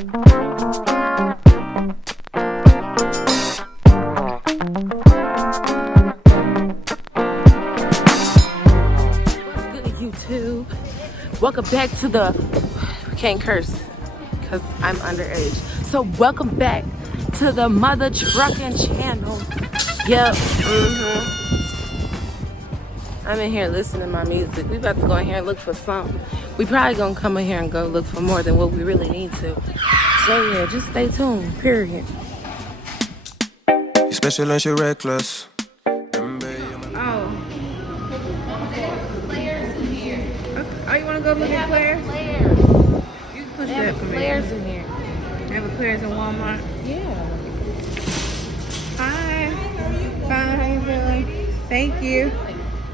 YouTube, welcome back to the can't curse because I'm underage, so welcome back to the mother trucking channel. Yep. I'm in here listening to my music. We about to go in here and look for something. We probably gonna come in here and go look for more than what we really need to. So yeah, just stay tuned, period. You're special and you're reckless. Oh, you want to go look at Claire's? You can push that for me. Claire's in here. They have a Claire's in Walmart? Yeah. Hi. Fine, how you feeling? Thank you.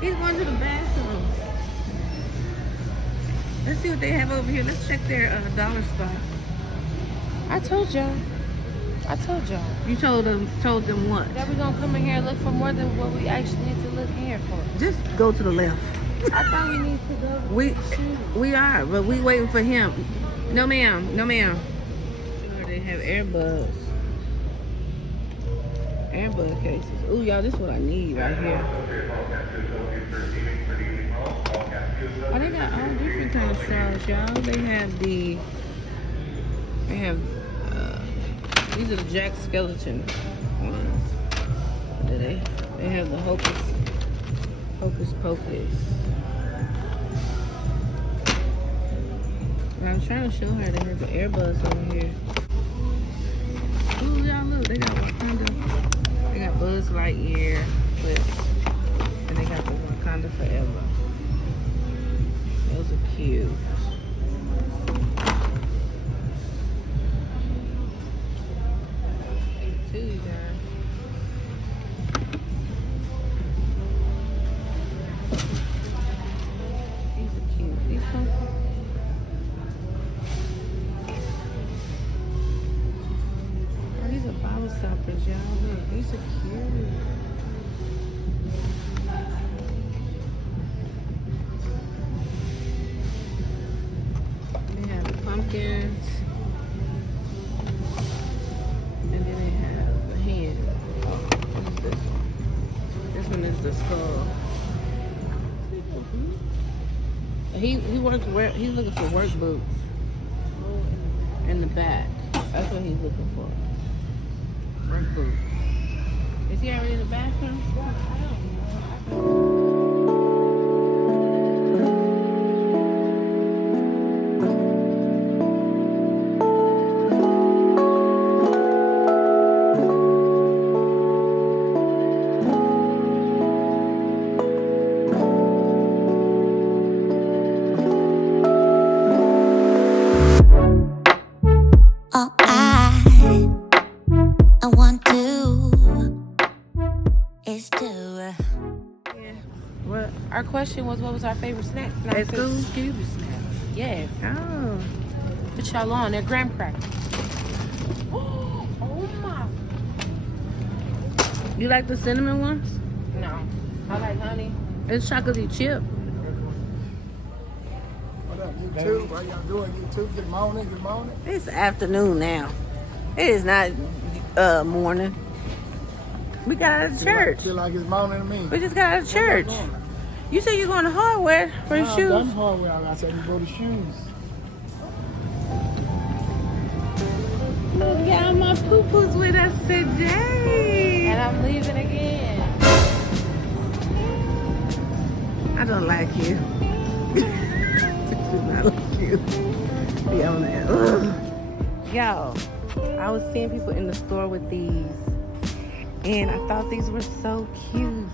He's going to the bathroom. Let's see what they have over here. Let's check their dollar spot. I told y'all. You told them what? That we're going to come in here and look for more than what we actually need to look in here for. Just go to the left. I thought we need to go. We are, but we waiting for him. No ma'am. Sure, they have earbuds cases. Ooh, y'all, this is what I need right here. Oh, they got all different kind of straws, y'all. They have these are the Jack Skeleton ones. They have the Hocus Pocus. I'm trying to show her they have the earbuds over here. Ooh, y'all look, they got Wakanda. They got Buzz Lightyear clips. And they got the Wakanda Forever. Those are cute. Too, you guys. These are cute. These ones. Bottle stoppers, y'all. Look, these are cute. They have the pumpkins. And then they have the hand. What is this one? This one is the skull. He's looking for work boots. In the back. That's what he's looking for. Work boots. Is he already in the bathroom? I don't know. Our question was, what was our favorite snack? At school? Scuba snacks. Yes. Oh. Put y'all on. They're graham crackers. Oh my. You like the cinnamon ones? No. I like honey. It's chocolatey chip. What up, YouTube? How y'all doing, YouTube? Good morning. It's afternoon now. It is not morning. We got out of church. Feel like it's morning to me. We just got out of church. You said you're going to hardware for your shoes? I'm hardware. I said we go to shoes. Look, y'all, my poo-poo's with us today. And I'm leaving again. I don't like you. I do not like you. Be on there. Ugh. Y'all, I was seeing people in the store with these. And I thought these were so cute.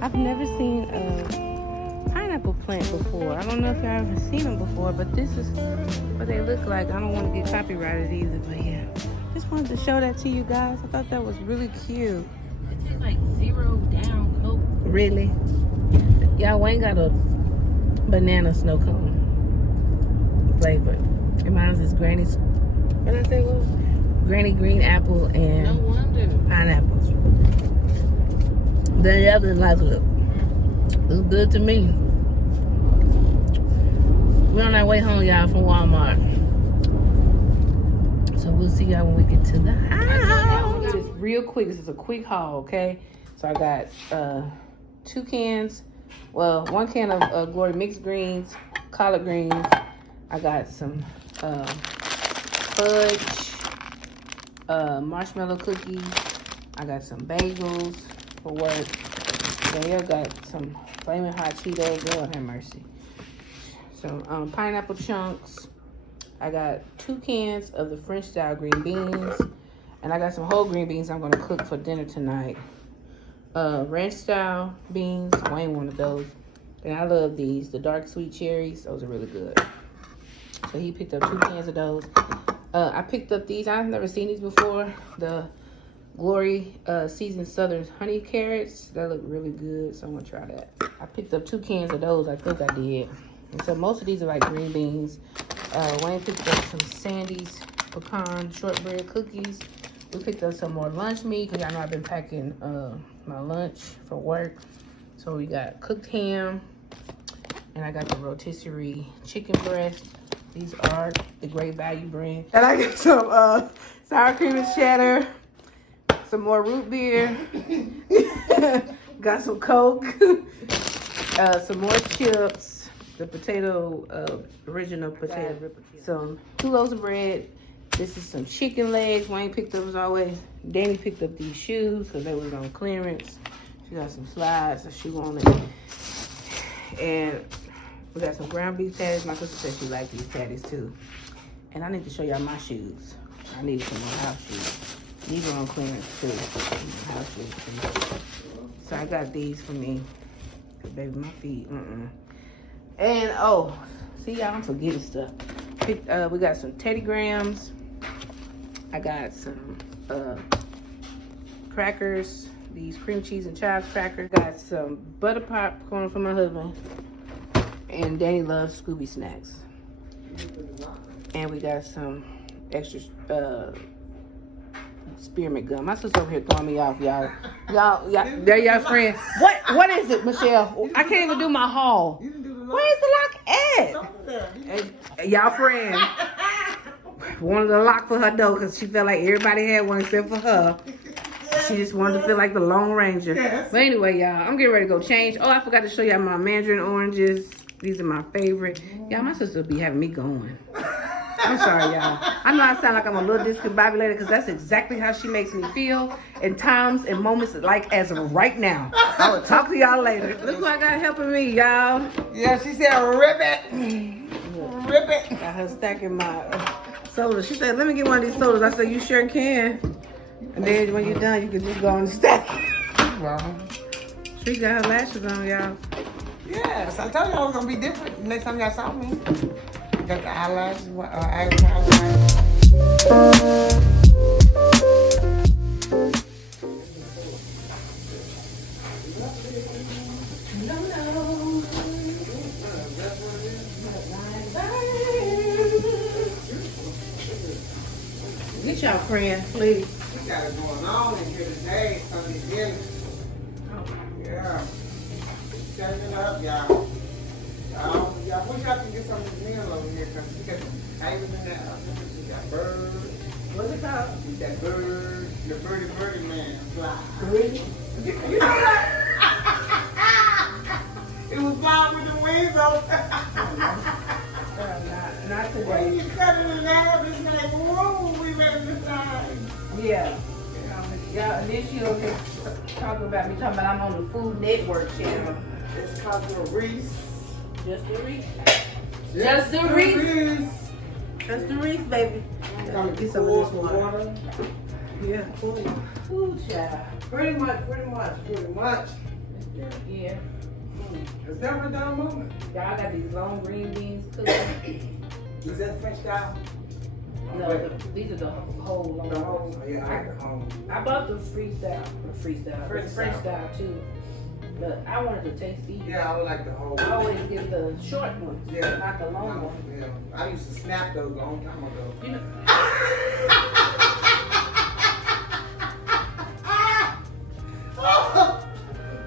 I've never seen a pineapple plant before. I don't know if y'all ever seen them before, but this is what they look like. I don't want to get copyrighted either, but yeah. Just wanted to show that to you guys. I thought that was really cute. It tastes like zero down Coke. Really? Y'all, Wayne got a banana snow cone flavor. And mine is Granny's, what did I say? Granny green apple and no wonder. Pineapples. The other like look good to me. We're on our way home, y'all, from Walmart. see y'all when we get to the house. Just real quick, this is a quick haul, okay? So I got 2 cans, well, 1 can of Glory mixed greens, collard greens. I got some fudge, marshmallow cookies. I got some bagels for work. Then I got some flaming hot Cheetos. Lord have mercy. Some pineapple chunks. I got 2 cans of the French style green beans. And I got some whole green beans I'm going to cook for dinner tonight. Ranch style beans. I ain't one of those. And I love these. The dark sweet cherries. Those are really good. So he picked up 2 cans of those. I picked up these. I've never seen these before. The Glory seasoned southern honey carrots. That look really good. So I'm going to try that. I picked up 2 cans of those. I think I did. And so most of these are like green beans. Wayne picked up some Sandy's pecan shortbread cookies. We picked up some more lunch meat because y'all know I've been packing my lunch for work. So we got cooked ham, and I got the rotisserie chicken breast. These are the Great Value brand. And I got some sour cream and cheddar, some more root beer, got some Coke, some more chips. The potato, original potato, some 2 loaves of bread. This is some chicken legs. Wayne picked up as always. Danny picked up these shoes because they was on clearance. She got some slides, a shoe on it. And we got some ground beef patties. My sister said she liked these patties too. And I need to show y'all my shoes. I need some more house shoes. These are on clearance too. House shoes. So I got these for me. Cause baby, my feet, And see y'all, I'm forgetting stuff. We got some Teddy Grahams. I got some crackers, these cream cheese and chives crackers. Got some butter popcorn for my husband. And Danny loves Scooby snacks. And we got some extra spearmint gum. My sister over here throwing me off, y'all. Y'all, there y'all friend. What is it, Michelle? I can't even do my haul. Where's the lock at? Y'all friend wanted a lock for her door because she felt like everybody had one except for her. She just wanted to feel like the Lone Ranger. Yes. But anyway, y'all, I'm getting ready to go change. Oh, I forgot to show y'all my mandarin oranges. These are my favorite. Y'all, my sister be having me going. I'm sorry, y'all. I know I sound like I'm a little discombobulated because that's exactly how she makes me feel in times and moments like as of right now. I will talk to y'all later. Look who I got helping me, y'all. Yeah, she said rip it. Rip it. Got her stacking my sodas. She said, let me get one of these sodas. I said, you sure can. And then when you're done, you can just go and stack it. Wow. She got her lashes on, y'all. Yes, I told y'all I was going to be different next time y'all saw me. Got the eyelashes, eyelash. Get y'all friend, please. We got it going on in here today on these dinners. Yeah. Setting it up, y'all. Y'all wish y'all can get some of this meal over here because I even in that we got birds. What's it called? We got birds. The birdie man fly. Really? You know that? It was flying with the wings open. Not today. When you cut it in half, it's like, whoa, we ready to fly. Yeah. Yeah, and then she over here talking about I'm on the Food Network channel. It's called the Reese. Just the Reese. Just the Reese. Just the Reese, baby. Get some of this water. Yeah. Ooh, child. Pretty much. Yeah. It's never a dull moment. Y'all got these long green beans cooking. Is that French style? No, these are the whole long. The whole? Oh, yeah, I like the whole. I bought the freestyle. French style too. But I wanted to taste these. Yeah, I would like the whole. I always get the short ones, not the long ones. Yeah, I used to snap those a long time ago. You know.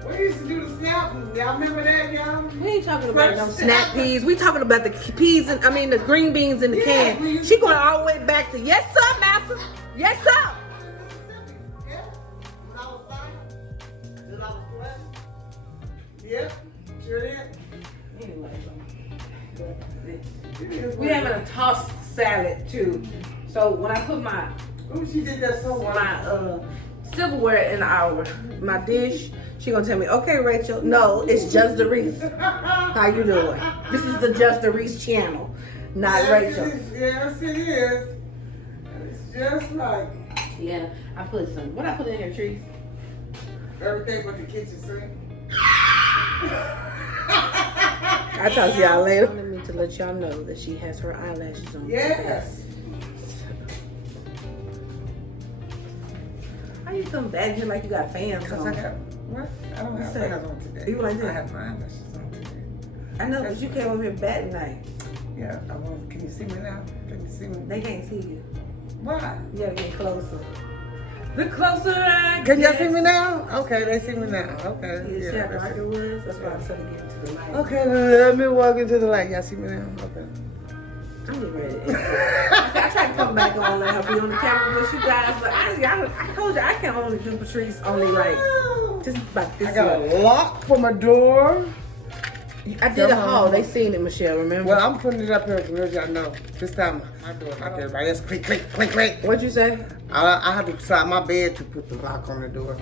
We used to do the snap. Y'all remember that, y'all? We ain't talking talking about them snap peas. We talking about the peas and the green beans in the can. She going all the way back to yes sir, master. Yes sir. Yeah. When I was 5, till I was 12. Yep, sure did. Anyway, we having a tossed salad too. So when I put my She did that so well. my silverware in my dish, she gonna tell me, okay, Rachel, no, it's just the Reese. How you doing? This is the Just the Reese channel, not Rachel. Yes, it is. It's just like Yeah, I put some. What I put in here, Trees? everything but the kitchen sink. I'll talk to y'all later. Wanted me to let y'all know that she has her eyelashes on. Yes. How you come back here like you got fans Because I on? got what? I don't have fans on today. You like that? I have my eyelashes on today. I know, but you came over here bad tonight. Yeah, I want. Can you see me now? Can you see me? They can't see you. Why? You gotta get closer. The closer I Can y'all get. see me now? Okay, they see me now. Okay. You see how that's dark it. it was? That's why I started getting to the light. Okay, let me walk into the light. Y'all see me now? Okay. I'm getting ready. I tried to come back on, let her be on the camera with you guys, but I told you I can only do Patrice only like just about this I got much. a lock for my door. I did a haul. They seen it, Michelle. Remember? Well, I'm putting it up here to let y'all know. This time, I do it like everybody else. Click, click, click, click. What'd you say? I had to beside my bed to put the lock on the door.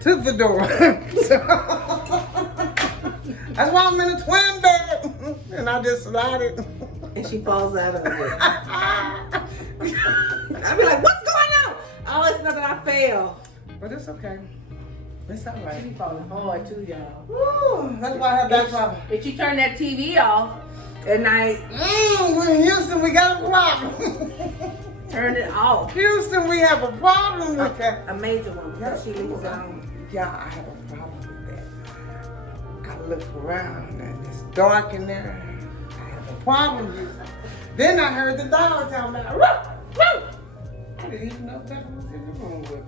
To the door. So, that's why I'm in a twin bed. And I just slide it. And she falls out of it. I'd be like, what's going on? Oh, it's nothing. I fell. But it's okay. It's all She right. be falling hard too, y'all. Woo, that's why I have that problem. If you turn that TV off at night, We're in Houston, we got a problem. turn it off. Houston, we have a problem with that. A major one because she leaves it on. Yeah, I have a problem with that. I look around and it's dark in there. I have a problem with it. Then I heard the dog tell me, "Ruff, ruff." I didn't even know Pepper was in the room with me.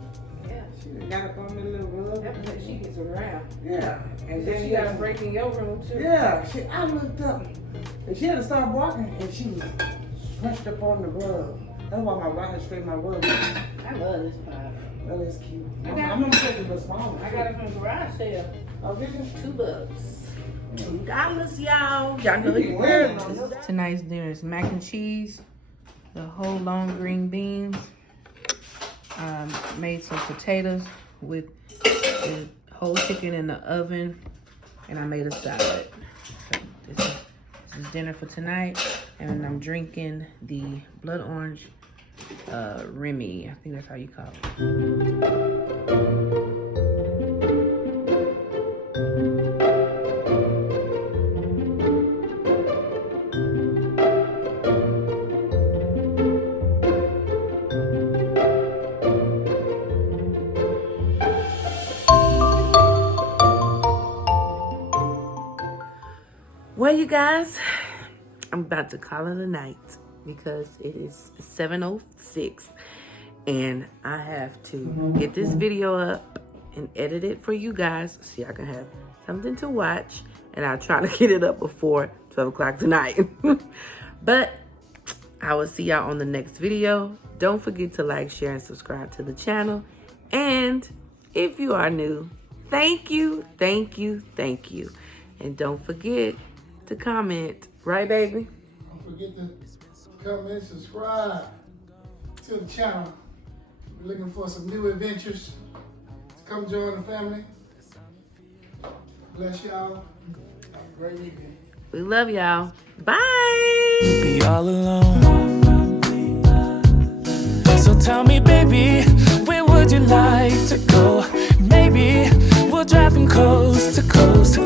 Yeah. She done got up on me a little rub. That's because she gets around. Yeah. And then she got to break in your room too. Yeah, I looked up and she had to start walking and she was scrunched up on the rug. That's why my rod straight my rug. I love this pie. That is cute. I I'm got- gonna take it a small. I got it from the garage sale. Oh, did you? $2. $2, y'all. Y'all know you Weird. Tonight's dinner is mac and cheese, the whole long green beans. Made some potatoes with the whole chicken in the oven, and I made a salad. So this is dinner for tonight, and I'm drinking the blood orange Remy. I think that's how you call it. Well, you guys, I'm about to call it a night because it is 7:06 and I have to get this video up and edit it for you guys so y'all can have something to watch, and I'll try to get it up before 12 o'clock tonight. But I will see y'all on the next video. Don't forget to like, share, and subscribe to the channel. And if you are new, thank you, thank you, thank you. And don't forget to comment, right, baby? Don't forget to comment, subscribe to the channel. We're looking for some new adventures to come join the family. Bless y'all. Have a great weekend. We love y'all. Bye. Be all alone. So tell me, baby, where would you like to go? Maybe we'll drive from coast to coast.